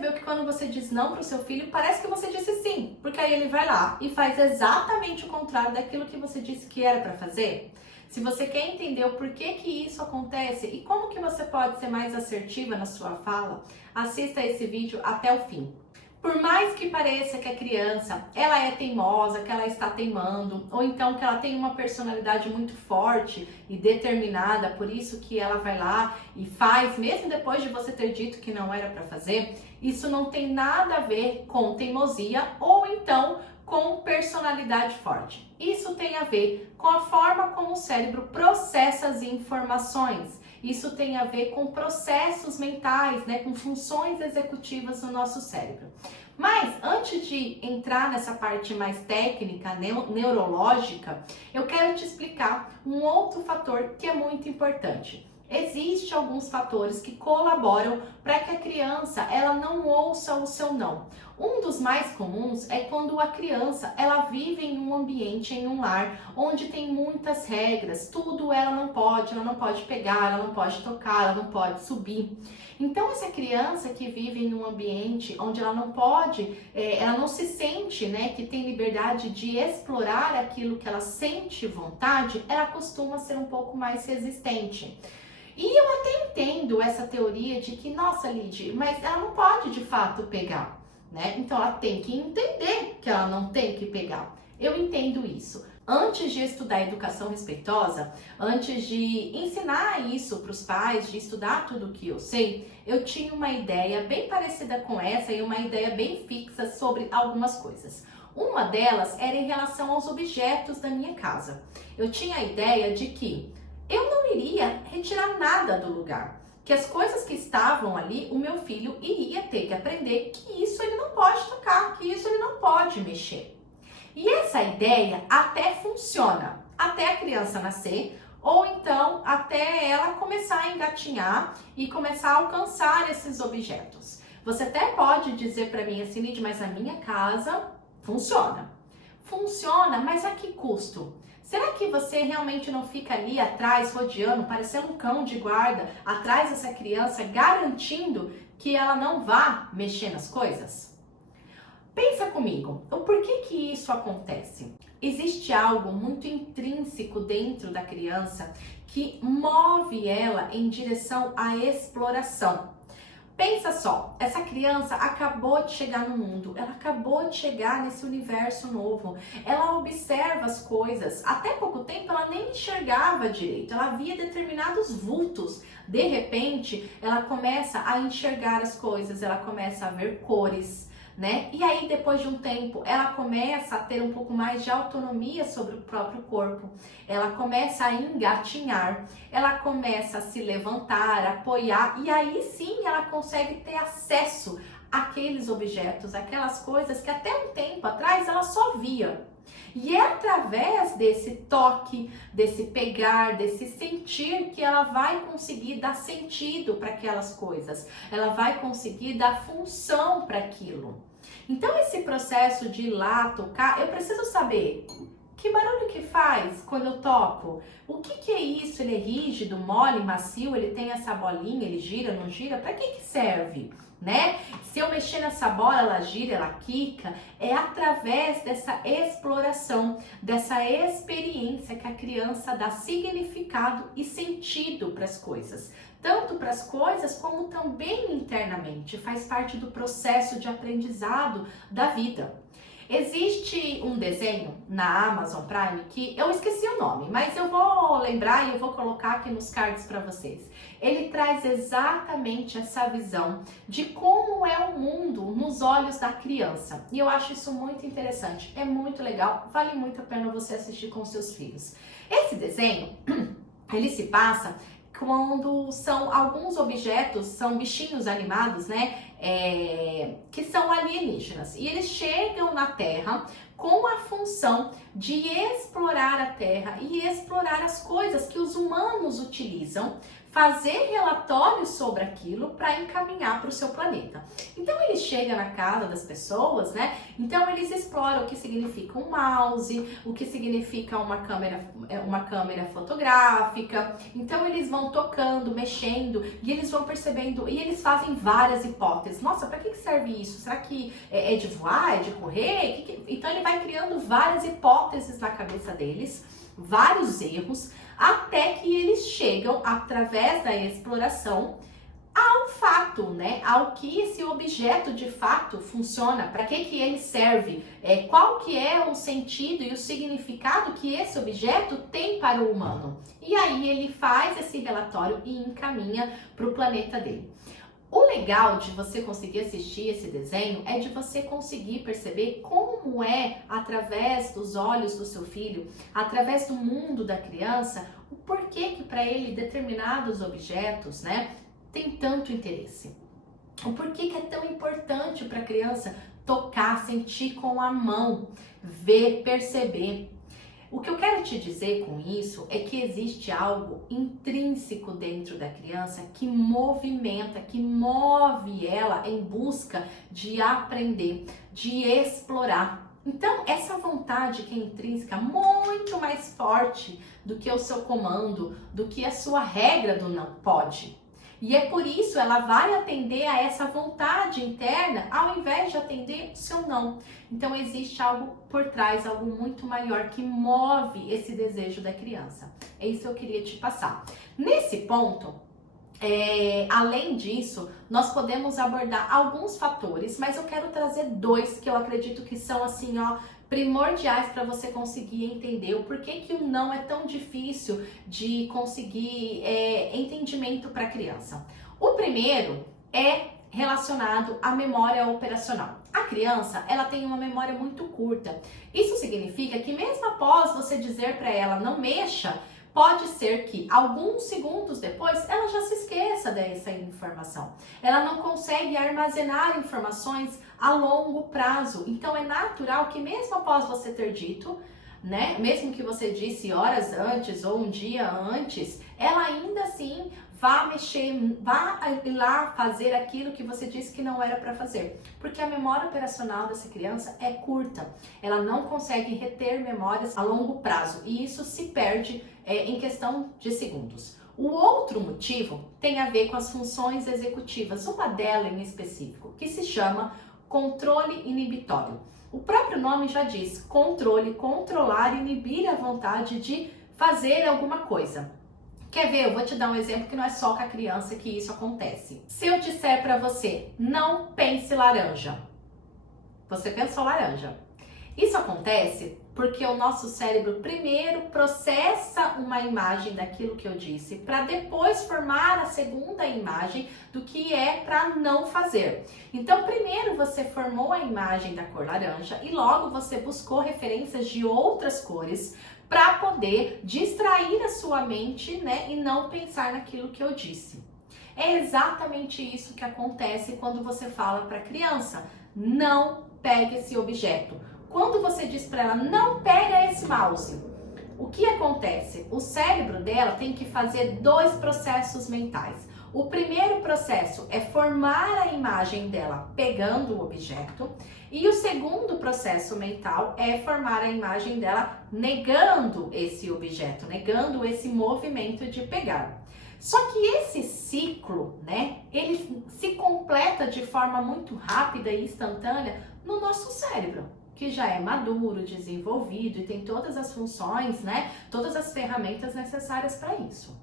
percebeu que quando você diz não para o seu filho, parece que você disse sim, porque aí ele vai lá e faz exatamente o contrário daquilo que você disse que era para fazer? Se você quer entender o porquê que isso acontece e como que você pode ser mais assertiva na sua fala, assista esse vídeo até o fim. Por mais que pareça que a criança, ela é teimosa, que ela está teimando, ou então que ela tem uma personalidade muito forte e determinada, por isso que ela vai lá e faz, mesmo depois de você ter dito que não era para fazer, isso não tem nada a ver com teimosia ou então com personalidade forte. Isso tem a ver com a forma como o cérebro processa as informações. Isso tem a ver com processos mentais, né, com funções executivas no nosso cérebro. Mas antes de entrar nessa parte mais técnica, neurológica, eu quero te explicar um outro fator que é muito importante. Existem alguns fatores que colaboram para que a criança ela não ouça o seu não. Um dos mais comuns é quando a criança ela vive em um ambiente, em um lar, onde tem muitas regras, tudo ela não pode pegar, ela não pode tocar, ela não pode subir. Então essa criança que vive em um ambiente onde ela não pode, ela não se sente, né, que tem liberdade de explorar aquilo que ela sente vontade, ela costuma ser um pouco mais resistente. E eu até entendo essa teoria de que, nossa, Lid, mas ela não pode de fato pegar, né? Então ela tem que entender que ela não tem que pegar. Eu entendo isso. Antes de estudar educação respeitosa, antes de ensinar isso para os pais, de estudar tudo o que eu sei, eu tinha uma ideia bem parecida com essa e uma ideia bem fixa sobre algumas coisas. Uma delas era em relação aos objetos da minha casa. Eu tinha a ideia de que eu não iria retirar nada do lugar, que as coisas que estavam ali, o meu filho iria ter que aprender que isso ele não pode tocar, que isso ele não pode mexer. E essa ideia até funciona, até a criança nascer, ou então até ela começar a engatinhar e começar a alcançar esses objetos. Você até pode dizer para mim assim, Lid, mas na minha casa funciona. Funciona, mas a que custo? Será que você realmente não fica ali atrás, rodeando, parecendo um cão de guarda, atrás dessa criança, garantindo que ela não vá mexer nas coisas? Pensa comigo, o porquê que isso acontece? Existe algo muito intrínseco dentro da criança que move ela em direção à exploração. Pensa só, essa criança acabou de chegar no mundo, ela acabou de chegar nesse universo novo, ela observa as coisas, até pouco tempo ela nem enxergava direito, ela via determinados vultos, de repente ela começa a enxergar as coisas, ela começa a ver cores, né? E aí depois de um tempo ela começa a ter um pouco mais de autonomia sobre o próprio corpo, ela começa a engatinhar, ela começa a se levantar, apoiar e aí sim ela consegue ter acesso àqueles objetos, aquelas coisas que até um tempo atrás ela só via. E é através desse toque, desse pegar, desse sentir que ela vai conseguir dar sentido para aquelas coisas, ela vai conseguir dar função para aquilo. Então esse processo de ir lá tocar, eu preciso saber que barulho que faz quando eu toco? O que é isso? Ele é rígido, mole, macio, ele tem essa bolinha, ele gira, não gira? Para que serve? Né? Se eu mexer nessa bola, ela gira, ela quica, é através dessa exploração, dessa experiência que a criança dá significado e sentido para as coisas. Tanto para as coisas como também internamente, faz parte do processo de aprendizado da vida. Existe um desenho na Amazon Prime que eu esqueci o nome, mas eu vou lembrar e eu vou colocar aqui nos cards para vocês. Ele traz exatamente essa visão de como é o mundo nos olhos da criança. E eu acho isso muito interessante, é muito legal, vale muito a pena você assistir com seus filhos. Esse desenho, ele se passa quando são alguns objetos, são bichinhos animados, né, que são alienígenas. E eles chegam na Terra com a função de explorar a Terra e explorar as coisas que os humanos utilizam, fazer relatórios sobre aquilo para encaminhar para o seu planeta. Então ele chega na casa das pessoas, né? Então eles exploram o que significa um mouse, o que significa uma câmera fotográfica. Então eles vão tocando, mexendo e eles vão percebendo e eles fazem várias hipóteses. Nossa, para que serve isso? Será que é de voar, é de correr? Então ele vai criando várias hipóteses na cabeça deles, vários erros, até que eles chegam, através da exploração, ao fato, né? Ao que esse objeto de fato funciona, para que ele serve, qual que é o sentido e o significado que esse objeto tem para o humano. E aí ele faz esse relatório e encaminha para o planeta dele. O legal de você conseguir assistir esse desenho é de você conseguir perceber como é, através dos olhos do seu filho, através do mundo da criança, o porquê que para ele determinados objetos, né, tem tanto interesse. O porquê que é tão importante para a criança tocar, sentir com a mão, ver, perceber. O que eu quero te dizer com isso é que existe algo intrínseco dentro da criança que movimenta, que move ela em busca de aprender, de explorar. Então, essa vontade que é intrínseca, muito mais forte do que o seu comando, do que a sua regra do não pode. E é por isso ela vai atender a essa vontade interna ao invés de atender o seu não. Então existe algo por trás, algo muito maior que move esse desejo da criança. É isso que eu queria te passar. Nesse ponto, além disso, nós podemos abordar alguns fatores, mas eu quero trazer dois que eu acredito que são assim, ó, primordiais para você conseguir entender o porquê que o não é tão difícil de conseguir entendimento para a criança. O primeiro é relacionado à memória operacional. A criança, ela tem uma memória muito curta. Isso significa que mesmo após você dizer para ela não mexa, pode ser que alguns segundos depois ela já se esqueça dessa informação. Ela não consegue armazenar informações a longo prazo. Então é natural que mesmo após você ter dito, né, mesmo que você disse horas antes ou um dia antes, ela ainda assim vá mexer, vá lá fazer aquilo que você disse que não era para fazer. Porque a memória operacional dessa criança é curta. Ela não consegue reter memórias a longo prazo e isso se perde em questão de segundos. O outro motivo tem a ver com as funções executivas, uma delas em específico, que se chama controle inibitório. O próprio nome já diz, controle, controlar, inibir a vontade de fazer alguma coisa. Quer ver? Eu vou te dar um exemplo que não é só com a criança que isso acontece. Se eu disser para você, não pense laranja, você pensou laranja. Isso acontece porque o nosso cérebro primeiro processa uma imagem daquilo que eu disse para depois formar a segunda imagem do que é para não fazer. Então, primeiro você formou a imagem da cor laranja e logo você buscou referências de outras cores para poder distrair a sua mente, né, e não pensar naquilo que eu disse. É exatamente isso que acontece quando você fala para a criança, não pegue esse objeto. Quando você diz para ela, não pega esse mouse, o que acontece? O cérebro dela tem que fazer dois processos mentais. O primeiro processo é formar a imagem dela pegando o objeto e o segundo processo mental é formar a imagem dela negando esse objeto, negando esse movimento de pegar. Só que esse ciclo, né, ele se completa de forma muito rápida e instantânea no nosso cérebro, que já é maduro, desenvolvido e tem todas as funções, né, todas as ferramentas necessárias para isso.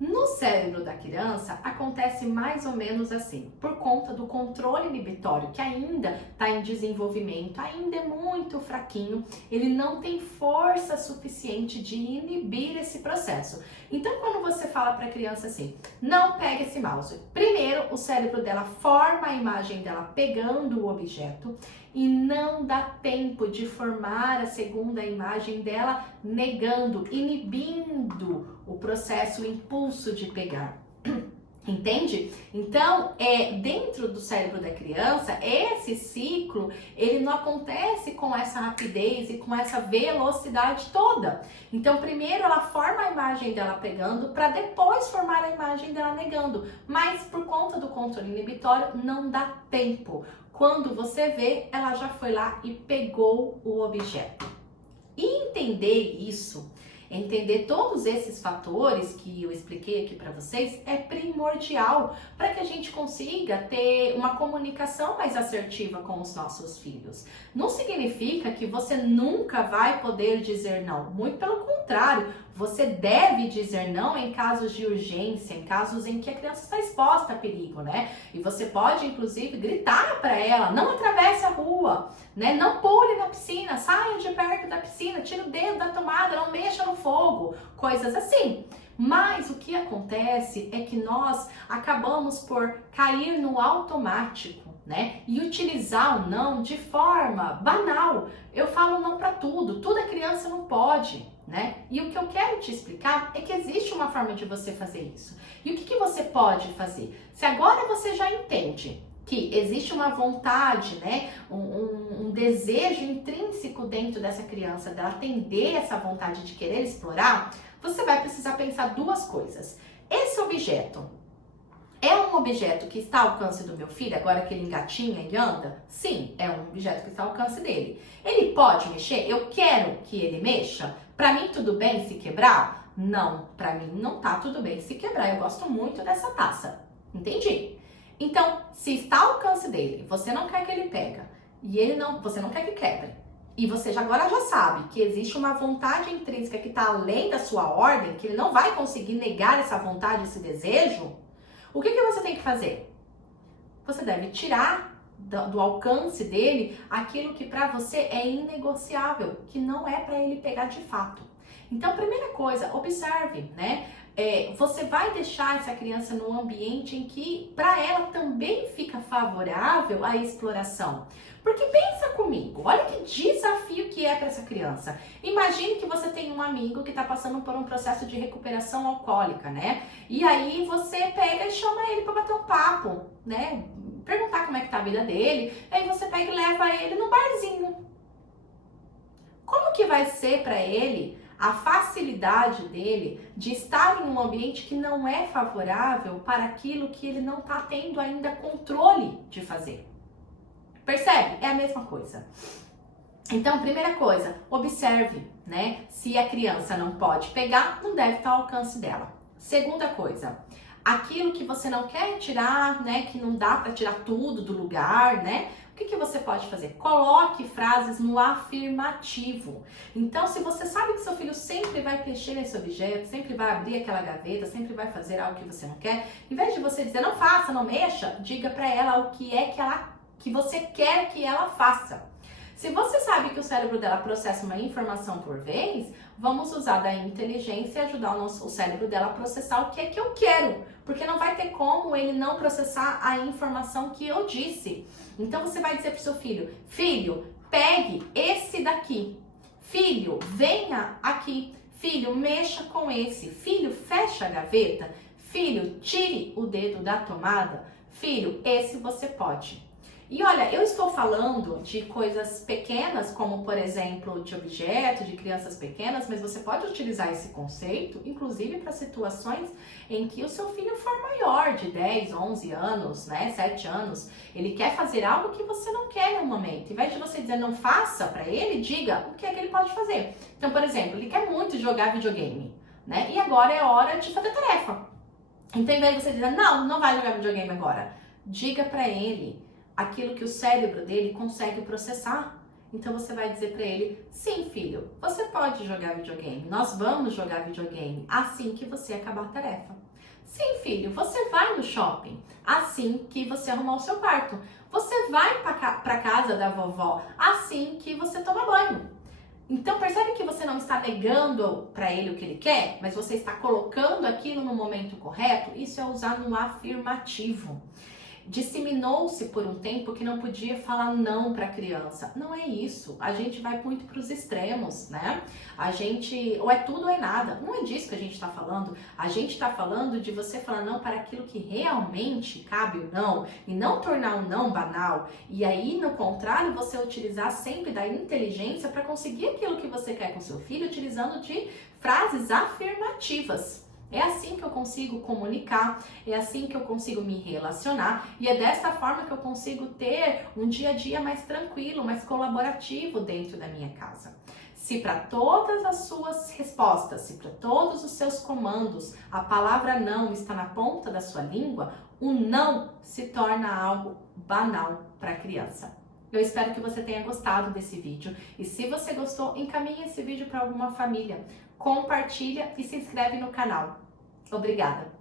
No cérebro da criança acontece mais ou menos assim, por conta do controle inibitório que ainda está em desenvolvimento, ainda é muito fraquinho, ele não tem força suficiente de inibir esse processo. Então, quando você fala para a criança assim, não pegue esse mouse, primeiro o cérebro dela forma a imagem dela pegando o objeto e não dá tempo de formar a segunda imagem dela negando, inibindo o processo, o impulso de pegar. Entende? Então, dentro do cérebro da criança, esse ciclo, ele não acontece com essa rapidez e com essa velocidade toda. Então, primeiro ela forma a imagem dela pegando, para depois formar a imagem dela negando. Mas por conta do controle inibitório, não dá tempo. Quando você vê, ela já foi lá e pegou o objeto. E entender isso, entender todos esses fatores que eu expliquei aqui para vocês é primordial para que a gente consiga ter uma comunicação mais assertiva com os nossos filhos. Não significa que você nunca vai poder dizer não, muito pelo contrário, você deve dizer não em casos de urgência, em casos em que a criança está exposta a perigo, né? E você pode, inclusive, gritar para ela, não atravesse a rua, né? Não pule na piscina, saia de perto da piscina, tira o dedo da tomada, não mexa no fogo, coisas assim. Mas o que acontece é que nós acabamos por cair no automático, né? E utilizar o não de forma banal. Eu falo não para tudo, toda criança não pode, né? E o que eu quero te explicar é que existe uma forma de você fazer isso. E o que você pode fazer? Se agora você já entende que existe uma vontade, né, um desejo intrínseco dentro dessa criança, dela atender essa vontade de querer explorar, você vai precisar pensar duas coisas. Esse objeto é um objeto que está ao alcance do meu filho, agora que ele engatinha e anda? Sim, é um objeto que está ao alcance dele. Ele pode mexer? Eu quero que ele mexa? Para mim, tudo bem se quebrar? Não, para mim não tá tudo bem se quebrar. Eu gosto muito dessa taça. Entendi? Então, se está ao alcance dele, você não quer que ele pega, e você não quer que quebre, e você agora já sabe que existe uma vontade intrínseca que está além da sua ordem, que ele não vai conseguir negar essa vontade, esse desejo, o que você tem que fazer? Você deve tirar do alcance dele aquilo que para você é inegociável, que não é para ele pegar de fato. Então, primeira coisa, observe, né? Você vai deixar essa criança num ambiente em que para ela também fica favorável a exploração. Porque pensa comigo, olha que desafio que é para essa criança. Imagine que você tem um amigo que está passando por um processo de recuperação alcoólica, né? E aí você pega e chama ele para bater um papo, né? Perguntar como é que tá a vida dele. Aí você pega e leva ele no barzinho. Como que vai ser para ele a facilidade dele de estar em um ambiente que não é favorável para aquilo que ele não está tendo ainda controle de fazer? Percebe? É a mesma coisa. Então, primeira coisa, observe, né? Se a criança não pode pegar, não deve estar ao alcance dela. Segunda coisa, aquilo que você não quer tirar, né? Que não dá para tirar tudo do lugar, né? O que você pode fazer? Coloque frases no afirmativo. Então, se você sabe que seu filho sempre vai mexer nesse objeto, sempre vai abrir aquela gaveta, sempre vai fazer algo que você não quer, em vez de você dizer não faça, não mexa, diga para ela o que é que você quer que ela faça. Se você sabe que o cérebro dela processa uma informação por vez, vamos usar da inteligência e ajudar o cérebro dela a processar o que é que eu quero. Porque não vai ter como ele não processar a informação que eu disse. Então você vai dizer para o seu filho, filho, pegue esse daqui. Filho, venha aqui. Filho, mexa com esse. Filho, fecha a gaveta. Filho, tire o dedo da tomada. Filho, esse você pode. E olha, eu estou falando de coisas pequenas, como por exemplo, de objetos, de crianças pequenas, mas você pode utilizar esse conceito, inclusive para situações em que o seu filho for maior, de 10, 11 anos, né, 7 anos, ele quer fazer algo que você não quer no momento. Em vez de você dizer não faça para ele, diga o que é que ele pode fazer. Então, por exemplo, ele quer muito jogar videogame, né, e agora é hora de fazer tarefa. Então, em vez de você dizer não vai jogar videogame agora, diga para ele aquilo que o cérebro dele consegue processar. Então você vai dizer para ele, sim filho, você pode jogar videogame, nós vamos jogar videogame assim que você acabar a tarefa. Sim filho, você vai no shopping assim que você arrumar o seu quarto. Você vai para casa da vovó assim que você toma banho. Então percebe que você não está negando para ele o que ele quer, mas você está colocando aquilo no momento correto? Isso é usar no afirmativo. disseminou-se por um tempo que não podia falar não para a criança. Não é isso. A gente vai muito para os extremos, né? A gente, ou é tudo ou é nada. Não é disso que a gente está falando. A gente está falando de você falar não para aquilo que realmente cabe o não e não tornar um não banal. E aí, no contrário, você utilizar sempre da inteligência para conseguir aquilo que você quer com seu filho, utilizando de frases afirmativas. É assim que eu consigo comunicar, é assim que eu consigo me relacionar e é dessa forma que eu consigo ter um dia a dia mais tranquilo, mais colaborativo dentro da minha casa. Se para todas as suas respostas, se para todos os seus comandos a palavra não está na ponta da sua língua, o não se torna algo banal para a criança. Eu espero que você tenha gostado desse vídeo e se você gostou, encaminhe esse vídeo para alguma família, compartilha e se inscreve no canal. Obrigada!